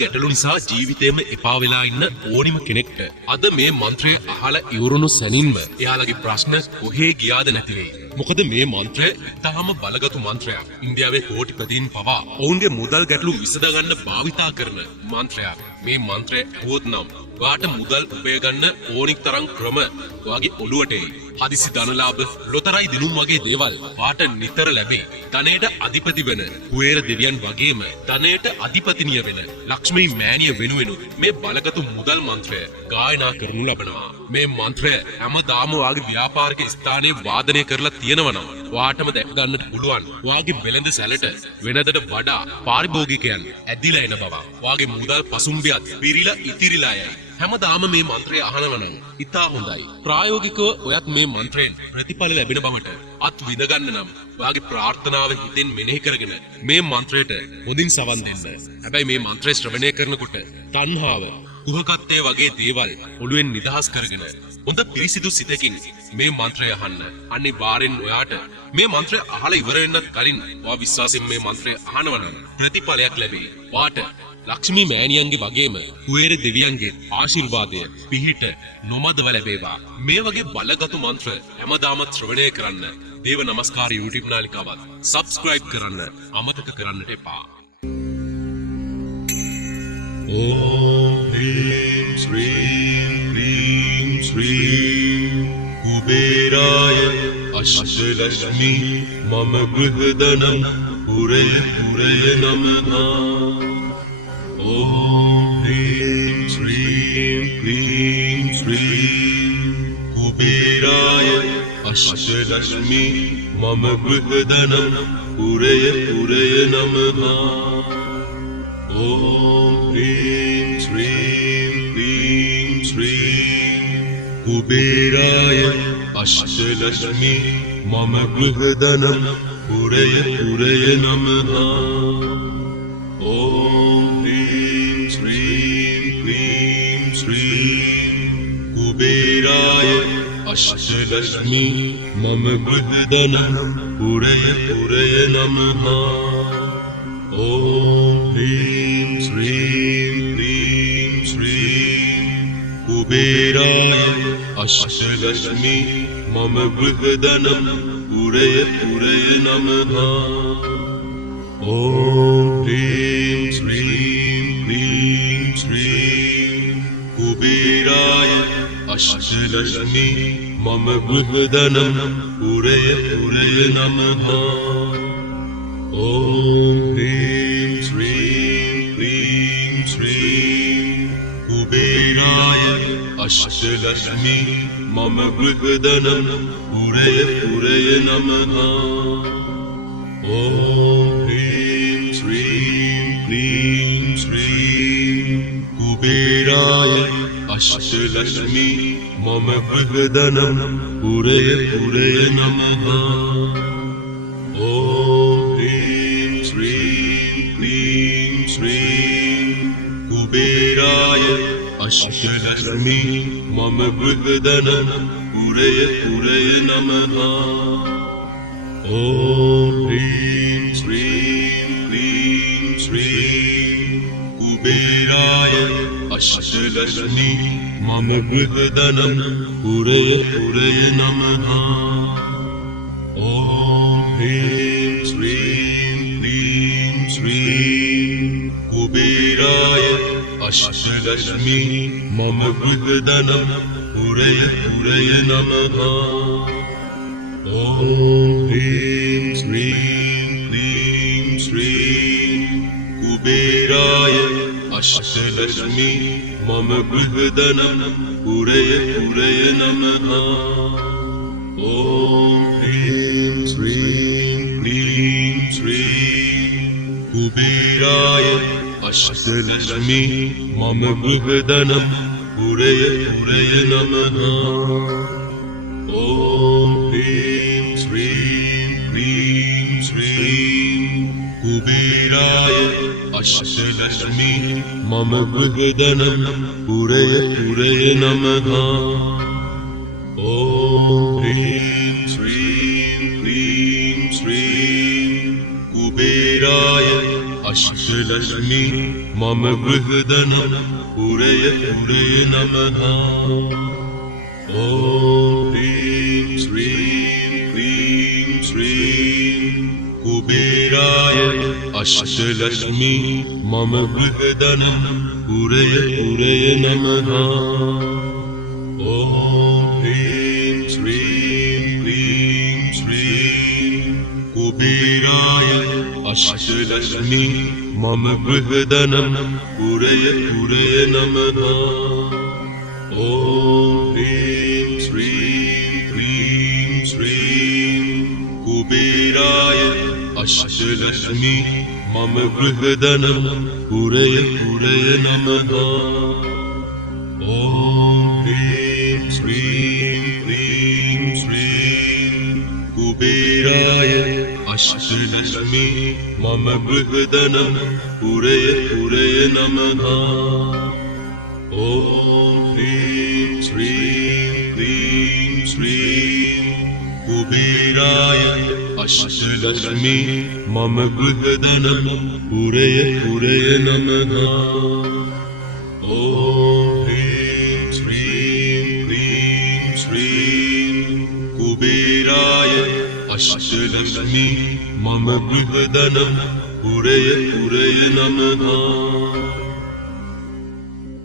ගැටලු නිසා ජීවිතේම එපා වෙලා ඉන්න ඕනිම කෙනෙක්ට අද මේ මන්ත්‍රය අහලා ඉවරුණු සැනින්ම එයාලගේ ප්‍රශ්න කොහේ ගියාද නැති වෙයි. මොකද මේ මන්ත්‍රය ඉතාම බලගතු මන්ත්‍රයක්. ඉන්දියාවේ කෝටිපතීන් පවා ඔවුන්ගේ මුදල් ගැටලු විසඳ ගන්න භාවිතා කරන මන්ත්‍රයක්. මේ මන්ත්‍රය ඇහුවොත් නම් ඔයාට මුදල් උපය ගන්න ඕනික් තරම් ක්‍රම ඔයාගේ ඔළුවට එයි. හදිසි ධනලාභ ලොතරයි දිනුම් වගේ දේවල් වාට නිතර ලැබේ. ධනයට අධිපති වෙන කුවේර දෙවියන් වගේම ධනයට අධිපතිනිය වෙන ලක්ෂ්මී මෑණිය වෙනුවෙනුත් මේ බලගතු මුදල් මන්ත්‍රය ගායනා කරනු ලබනවා. මේ මන්ත්‍රය හැමදාම වාගේ ව්‍යාපාරික ස්ථානයේ වාදනය කරලා තියෙනවා නම් වාටම දැක ගන්නට පුළුවන්. වාගේ වෙළඳ සැලට වෙනදට වඩා පාරිභෝගිකයන් ඇදිලා එන බව. වාගේ මුදල් පසුම්බියත් පිරීලා ඉතිරිලා යයි. හැමදාම මේ මන්ත්‍රය අහනවා නම් ඉතා හොඳයි. ප්‍රායෝගිකව ඔයත් මේ මන්ත්‍රයෙන් ප්‍රතිඵල ලැබෙන බවට අත් විඳ ගන්න නම් ඔයාගේ ප්‍රාර්ථනාව හිතෙන් මෙනෙහි කරගෙන මේ මන්ත්‍රයට හොඳින් සවන් දෙන්න. හැබැයි මේ මන්ත්‍රය ශ්‍රවණය කරනකොට තණ්හාව, කුහකත්වයේ වගේ දේවල් ඔළුවෙන් නිදහස් කරගෙන හොඳ පිරිසිදු සිතකින් මේ මන්ත්‍රය අහන්න. අනිවාර්යෙන් ඔයාට මේ මන්ත්‍රය අහලා ඉවර වෙන්නත් කලින් ඔයා විශ්වාසයෙන් මේ මන්ත්‍රය අහනවා නම් ප්‍රතිඵලයක් ලැබේ. වාට ලක්ෂ්මී මෑණියන්ගේ වගේම කුවේර දෙවියන්ගේ ආශිර්වාදය පිහිට නොමදව ලැබේවා. මේ වගේ බලගතු මන්ත්‍ර හැමදාමත් ශ්‍රවණය කරන්න දේව නමස්කාර YouTube නාලිකාවත් subscribe කරන්න අමතක කරන්නට එපා. Om Hrim Shrim Hrim Shrim Kuberaya Ashtalashmi Mama Grihdanam Puraya Puraya Namaha. Om Hrim Shrim Hrim Shrim Kuberaya Ashtalashmi Mama Grihdanam Puraya Puraya Namaha. Om Hrim Shrim Hrim Shrim Kuberaya Ashtalashmi Mama Grihdanam Puraya Puraya Namaha. Om Hrim Shrim Hrim Shrim Kuberaya Ashtalashmi Mama Grihdanam Puraya Puraya Namaha. Om Hrim Shrim Hrim Shrim Kuberaya Ashtalashmi Mama Grihdanam Puraya Puraya Namaha. Om Hrim Shrim Hrim Shrim Kuberaya Ashtalashmi Mama Grihdanam Puraya Puraya Namaha. Om Hrim Shrim Hrim Shrim Kuberaya Ashtalashmi Mama Grihdanam Puraya Puraya Namaha. Om Hrim Shrim Hrim Shrim Kuberaya Ashtalashmi Mama Grihdanam Puraya Puraya Namaha. Om Hrim Shrim Hrim Shrim Kuberaya Ashtalashmi Mama Grihdanam Puraya Puraya Namaha. Om Hrim Shrim Hrim Shrim Kuberaya Ashtalashmi Mama Grihdanam Puraya Puraya Namaha. Om Hrim Shrim Hrim Shrim Kuberaya Ashtalashmi Mama Grihdanam Puraya Puraya Namaha. Om Hrim Shrim Hrim Shrim Kuberaya Ashtalashmi Mama Grihdanam Puraya Puraya Namaha. Om Hrim Shrim Hrim Shrim Kuberaya Ashtalashmi Mama Grihdanam Puraya Puraya Namaha. Om Hrim Shrim Hrim Shrim Kuberaya Ashtalashmi Mama Grihdanam Puraya Puraya Namaha. Om Hrim Shrim Hrim Shrim Kuberaya Ashtalashmi मम गृहधनं पुरय पुरय नमः ॐ ह्रीं श्रीं क्रीं श्रीं कुबेराय अष्टलक्ष्मी मम गृहधनं पुरय पुरय नमः ॐ ह्रीं श्रीं क्रीं श्रीं कुबेराय अष्टलक्ष्मी मम गृहधनं पुरय पुरय नमः ॐ ह्रीं श्रीं क्रीं श्रीं कुबेराय अष्टलक्ष्मी मम गृहधनं पुरय पुरय नमः ॐ ह्रीं श्रीं क्रीं श्रीं कुबेराय अष्टलक्ष्मी मम गृहधनं पुरय पुरय नमः ॐ ह्रीं श्रीं क्रीं श्रीं कुबेराय अष्टलक्ष्मी मम गृहधनं पुरय पुरय नमः ॐ ह्रीं श्रीं क्रीं श्रीं कुबेराय अष्टलक्ष्मी मम गृहधनं पुरय पुरय नमः